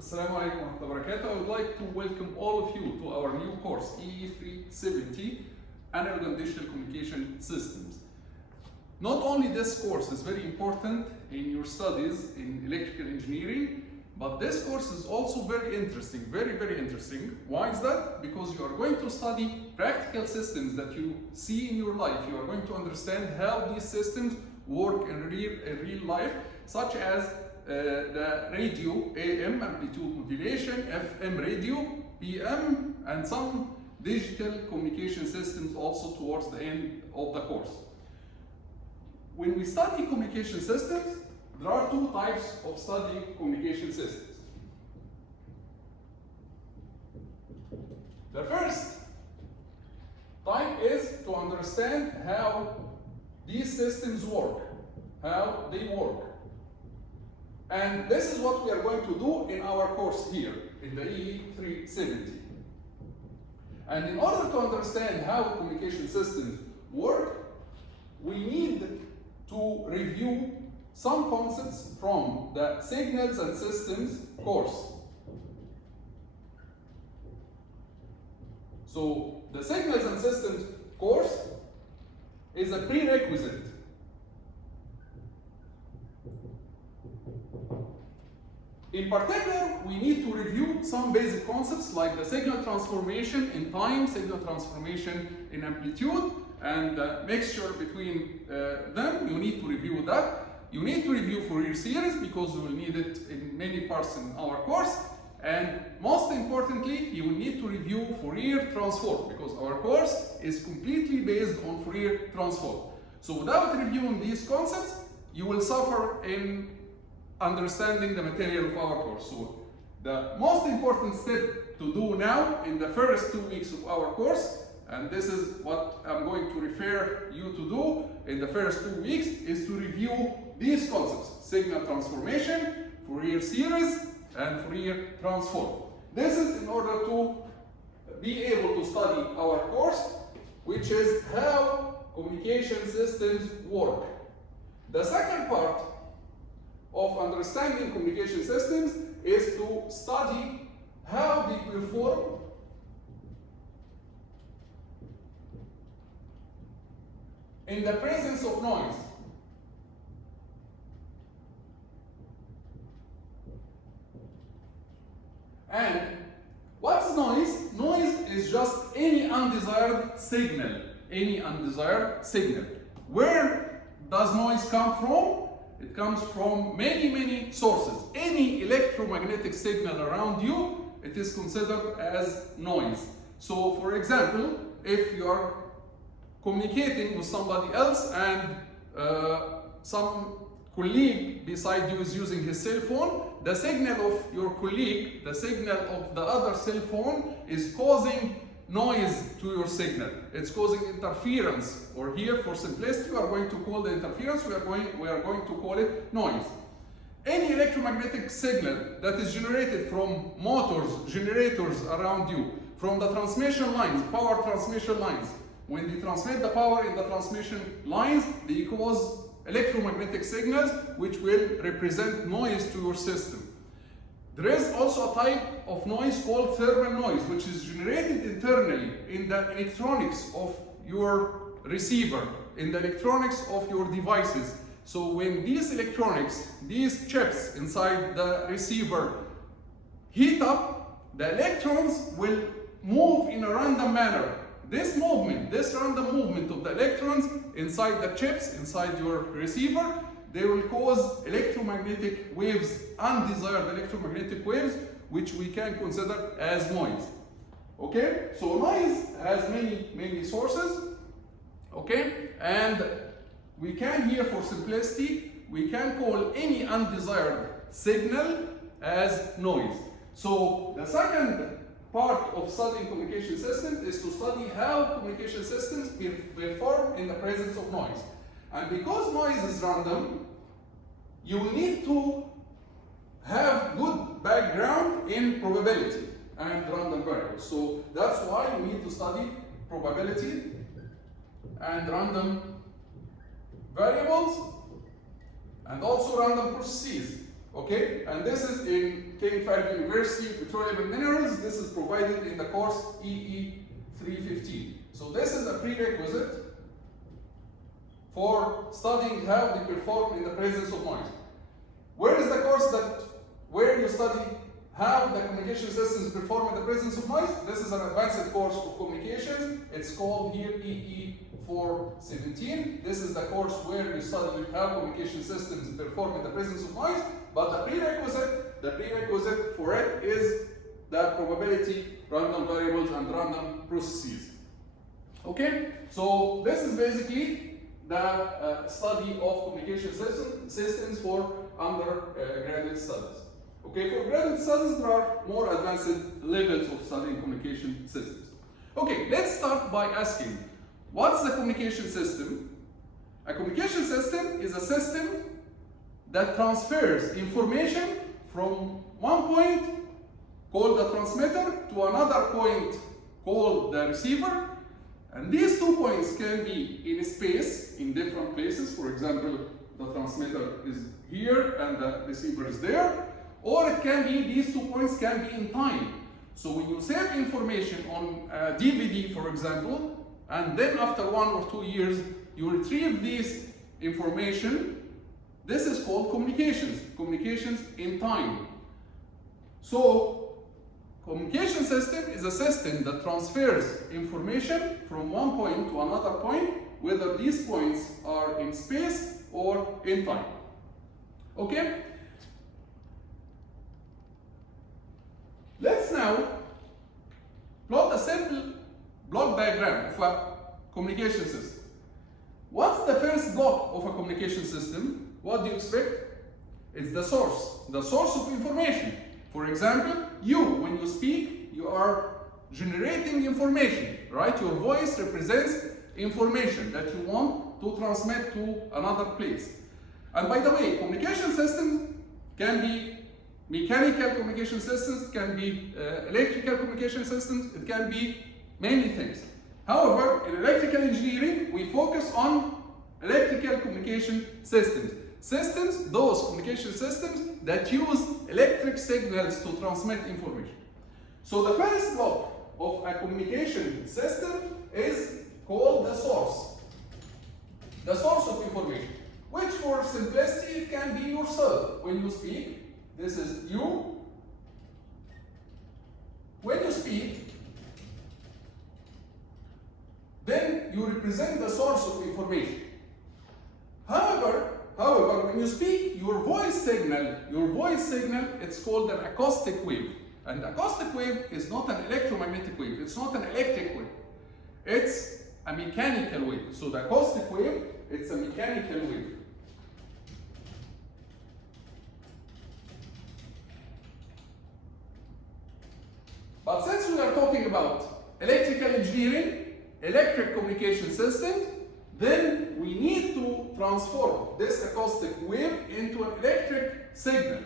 Assalamu alaikum wa rahmatullahi wa barakatuh. I would like to welcome all of you to our new course, EE370, Analog and Digital Communication Systems. Not only this course is very important in your studies in electrical engineering, but this course is also very interesting, very interesting. Why is that? Because you are going to study practical systems that you see in your life. You are going to understand how these systems work in real life, such as the radio AM amplitude modulation, FM radio, PM, and some digital communication systems also towards the end of the course. When we study communication systems, there are two types of studying communication systems. The first type is to understand how these systems work, how they work. And this is what we are going to do in our course here, in the EE370. And in order to understand how communication systems work, we need to review some concepts from the Signals and Systems course. So, the Signals and Systems course is a prerequisite. In particular, we need to review some basic concepts like the signal transformation in time, signal transformation in amplitude, and the mixture between them. You need to review that. You need to review Fourier series because you will need it in many parts in our course. And most importantly, you will need to review Fourier transform because our course is completely based on Fourier transform. So without reviewing these concepts, you will suffer in understanding the material of our course. So the most important step to do now in the first 2 weeks of our course, and this is what I'm going to refer you to do in the first 2 weeks, is to review these concepts: signal transformation, Fourier series, and Fourier transform. This is in order to be able to study our course, which is how communication systems work. The second part of understanding communication systems is to study how they perform in the presence of noise. And what's noise? Noise is just any undesired signal. Any undesired signal. Where does noise come from? It comes from many sources. Any electromagnetic signal around you, it is considered as noise. So, for example, if you are communicating with somebody else and some colleague beside you is using his cell phone, the signal of your colleague, the signal of the other cell phone is causing noise to your signal. It's causing interference, or here for simplicity we are going to call the interference, we are going to call it noise. Any electromagnetic signal that is generated from motors, generators around you, from the transmission lines, power transmission lines, when they transmit the power in the transmission lines, they cause electromagnetic signals which will represent noise to your system. There is also a type of noise called thermal noise, which is generated internally in the electronics of your receiver, in the electronics of your devices. So when these electronics, these chips inside the receiver heat up, the electrons will move in a random manner. This movement, this random movement of the electrons inside the chips, inside your receiver, they will cause electromagnetic waves, undesired electromagnetic waves, which we can consider as noise. Okay? So noise has many sources. Okay? And we can here, for simplicity, we can call any undesired signal as noise. So the second part of studying communication systems is to study how communication systems perform in the presence of noise. And because noise is random, you will need to have good background in probability and random variables. So that's why you need to study probability and random variables and also random processes. Okay, and this is in King Fahd University Petroleum and Minerals. This is provided in the course EE 315. So this is a prerequisite for studying how we perform in the presence of noise. Where is the course where you study how the communication systems perform in the presence of noise? This is an advanced course of communications. It's called here EE 417. This is the course where you study how communication systems perform in the presence of noise. But the prerequisite for it is the probability, random variables, and random processes. Okay, so this is basically the study of communication systems for undergraduate studies. Okay, for graduate studies, there are more advanced levels of studying communication systems. Okay, let's start by asking, what's the communication system? A communication system is a system that transfers information from one point, called the transmitter, to another point, called the receiver. And these 2 points can be in space, in different places. For example, the transmitter is here and the receiver is there. Or it can be, these 2 points can be in time. So when you save information on a DVD, for example, and then after 1 or 2 years, you retrieve this information, this is called communications in time. So, communication system is a system that transfers information from one point to another point, whether these points are in space or in time. Okay? Let's now plot a simple block diagram of a communication system. What's the first block of a communication system? What do you expect? It's the source of information. For example, when you speak, you are generating information, right? Your voice represents information that you want to transmit to another place. And by the way, communication systems can be mechanical communication systems, can be electrical communication systems, it can be many things. However, in electrical engineering, we focus on electrical communication systems. Those communication systems that use electric signals to transmit information. So the first block of a communication system is called the source of information, which for simplicity it can be yourself. When you speak, this is you. When you speak, then you represent the source of information. However, when you speak, your voice signal, it's called an acoustic wave. And acoustic wave is not an electromagnetic wave. It's not an electric wave. It's a mechanical wave. So the acoustic wave, it's a mechanical wave. But since we are talking about electrical engineering, electric communication system, then we need to transform this acoustic wave into an electric signal.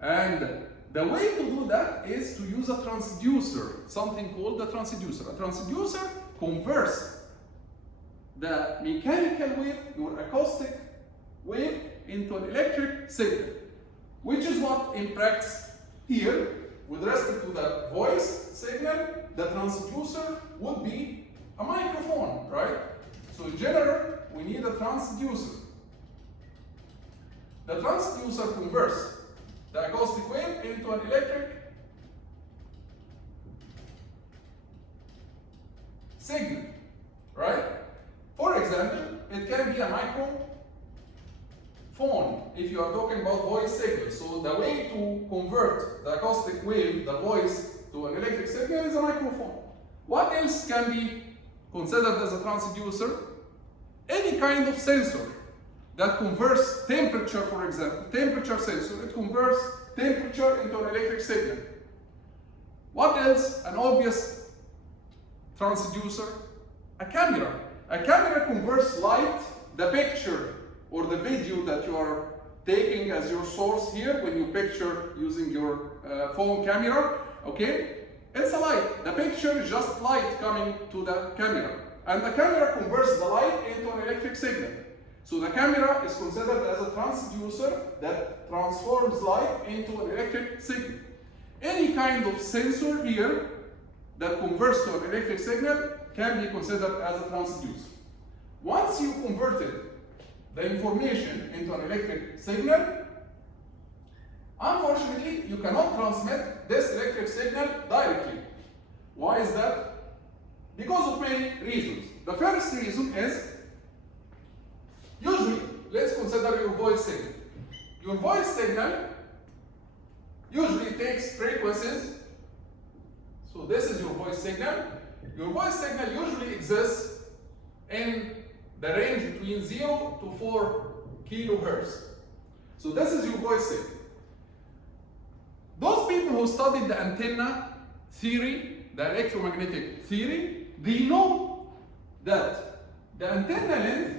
And the way to do that is to use a transducer, something called the transducer. A transducer converts the mechanical wave, your acoustic wave, into an electric signal, which is what in practice here, with respect to the voice signal, the transducer would be a microphone, right? So in general, we need a transducer. The transducer converts the acoustic wave into an electric signal, right? For example, it can be a microphone if you are talking about voice signals. So the way to convert the acoustic wave, the voice, to an electric signal is a microphone. What else can be considered as a transducer? Any kind of sensor that converts temperature, for example, temperature sensor, it converts temperature into an electric signal. What else? An obvious transducer? A camera. A camera converts light, the picture or the video that you are taking as your source here when you picture using your phone camera, okay? It's a light. The picture is just light coming to the camera. And the camera converts the light into an electric signal. So the camera is considered as a transducer that transforms light into an electric signal. Any kind of sensor here that converts to an electric signal can be considered as a transducer. Once you converted the information into an electric signal, unfortunately, you cannot transmit this electric signal directly. Why is that? Because of many reasons. The first reason is, usually, let's consider your voice signal. Your voice signal usually takes frequencies. So this is your voice signal. Your voice signal usually exists in the range between 0 to 4 kilohertz. So this is your voice signal. Those people who studied the antenna theory, the electromagnetic theory, they know that the antenna length,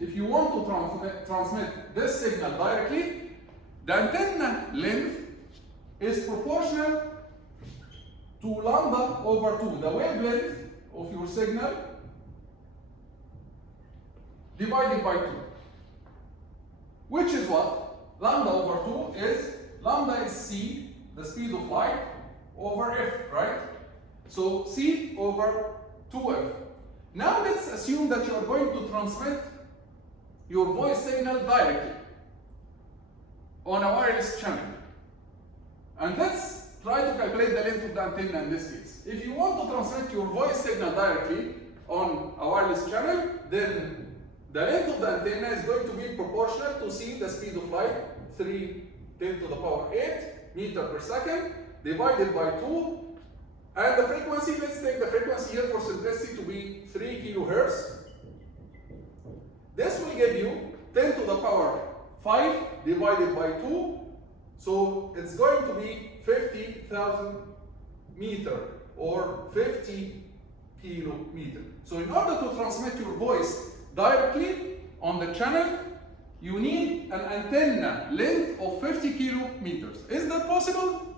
if you want to transmit this signal directly, the antenna length is proportional to lambda over 2, the wavelength of your signal divided by 2. Which is what? Lambda over 2 is, lambda is c, the speed of light, over f, right? So c over 2f. Now let's assume that you are going to transmit your voice signal directly on a wireless channel. And let's try to calculate the length of the antenna in this case. If you want to transmit your voice signal directly on a wireless channel, then the length of the antenna is going to be proportional to c, the speed of light, 3 10 to the power 8 meter per second, divided by 2. And the frequency, let's take the frequency here for simplicity to be 3 kilohertz. This will give you 10 to the power 5 divided by 2. So it's going to be 50,000 meter or 50 kilometer. So in order to transmit your voice directly on the channel, you need an antenna length of 50 kilometers. Is that possible?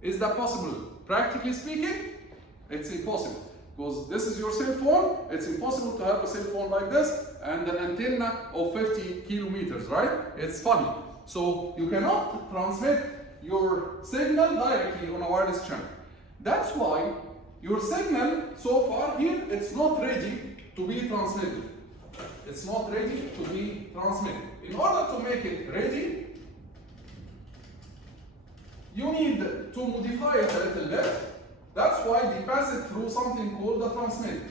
Is that possible? Practically speaking, it's impossible. Because this is your cell phone, it's impossible to have a cell phone like this and an antenna of 50 kilometers, right? It's funny. So you cannot transmit your signal directly on a wireless channel. That's why your signal so far here, it's not ready to be transmitted. It's not ready to be transmitted. In order to make it ready, you need to modify it a little bit. That's why they pass it through something called the transmitter.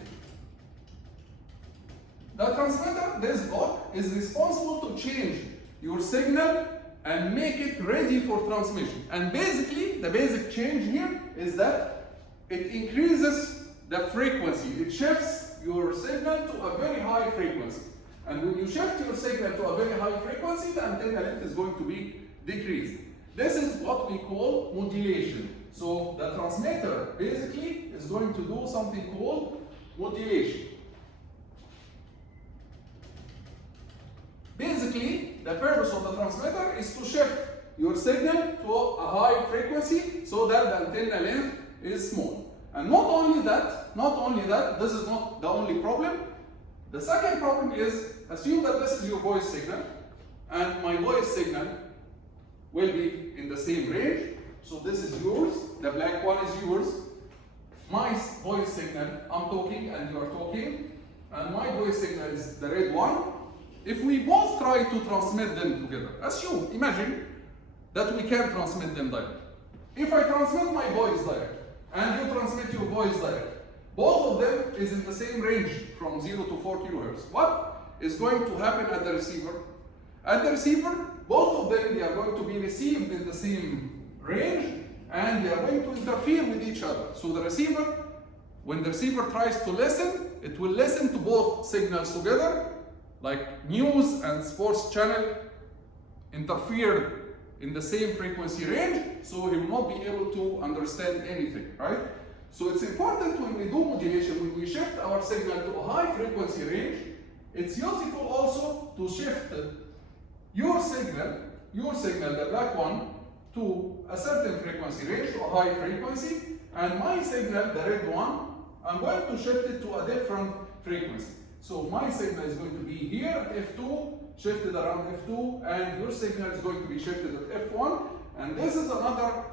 The transmitter, this block, is responsible to change your signal and make it ready for transmission. And basically, the basic change here is that it increases the frequency. It shifts your signal to a very high frequency. And when you shift your signal to a very high frequency, the antenna length is going to be decreased. This is what we call modulation. So the transmitter basically is going to do something called modulation. Basically, the purpose of the transmitter is to shift your signal to a high frequency so that the antenna length is small. And not only that, this is not the only problem. The second problem is, assume that this is your voice signal and my voice signal will be in the same range. So this is yours, the black one is yours. My voice signal, I'm talking and you are talking, and my voice signal is the red one. If we both try to transmit them together, imagine that we can transmit them directly. If I transmit my voice direct and you transmit your voice direct, both of them is in the same range from 0 to 4 kilohertz. What is going to happen at the receiver? At the receiver, both of them, they are going to be received in the same range and they are going to interfere with each other. So the receiver, when the receiver tries to listen, it will listen to both signals together, like news and sports channel interfere in the same frequency range, so he will not be able to understand anything, right? So it's important when we do modulation, when we shift our signal to a high frequency range, it's useful also to shift your signal, the black one, to a certain frequency range, to a high frequency, and my signal, the red one, I'm going to shift it to a different frequency. So my signal is going to be here at F2, shifted around F2, and your signal is going to be shifted at F1. And this is another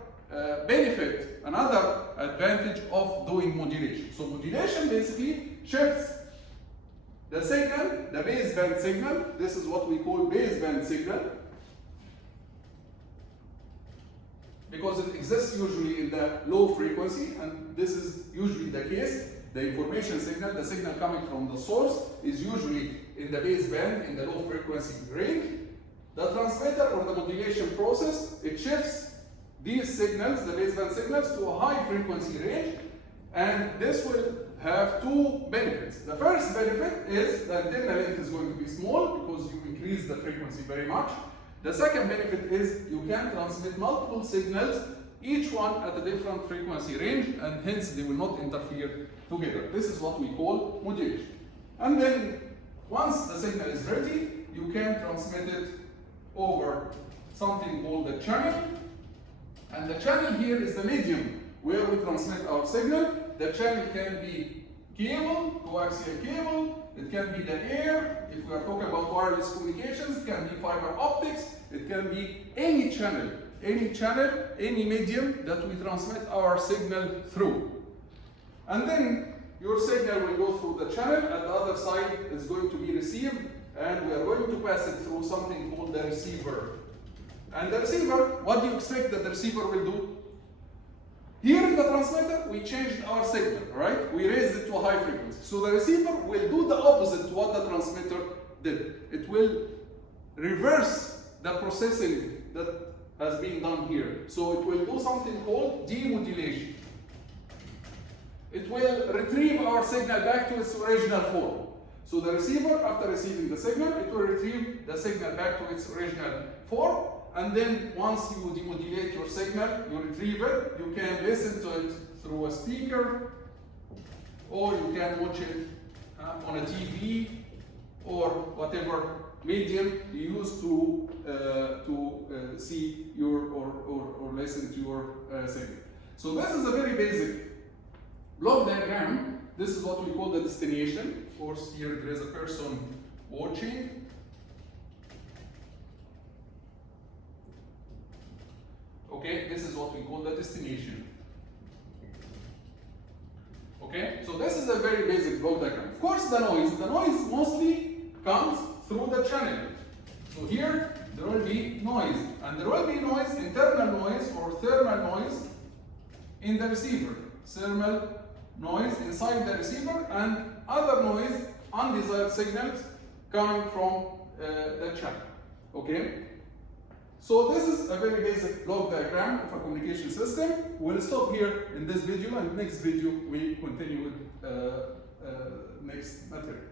benefit, another advantage of doing modulation. So modulation basically shifts the signal, the baseband signal. This is what we call baseband signal, because it exists usually in the low frequency, and this is usually the case. The information signal, the signal coming from the source, is usually in the baseband, in the low frequency range. The transmitter or the modulation process, it shifts these signals, the baseband signals, to a high frequency range, and this will have two benefits. The first benefit is the antenna length is going to be small because you increase the frequency very much. The second benefit is you can transmit multiple signals, each one at a different frequency range, and hence they will not interfere together. This is what we call modulation. And then once the signal is ready, you can transmit it over something called the channel. And the channel here is the medium where we transmit our signal. The channel can be cable, coaxial cable, it can be the air. If we are talking about wireless communications, it can be fiber optics, it can be any channel, any medium that we transmit our signal through. And then your signal will go through the channel, and the other side is going to be received, and we are going to pass it through something called the receiver. And the receiver, what do you expect that the receiver will do? Here in the transmitter, we changed our signal, right? We raised it to a high frequency. So the receiver will do the opposite to what the transmitter did. It will reverse the processing that has been done here. So it will do something called demodulation. It will retrieve our signal back to its original form. So the receiver, after receiving the signal, it will retrieve the signal back to its original form. And then once you demodulate your signal, you retrieve it, you can listen to it through a speaker, or you can watch it on a TV, or whatever medium you use to see your or listen to your signal. So this is a very basic block diagram. This is what we call the destination. Of course, here there is a person watching. Okay, this is what we call the destination. Okay, so this is a very basic block diagram. Of course, the noise mostly comes through the channel. So here there will be noise, and there will be noise, internal noise or thermal noise in the receiver. Thermal noise inside the receiver, and other noise, undesired signals coming from the channel. Okay? So this is a very basic block diagram of a communication system. We'll stop here in this video, and next video we continue with next material.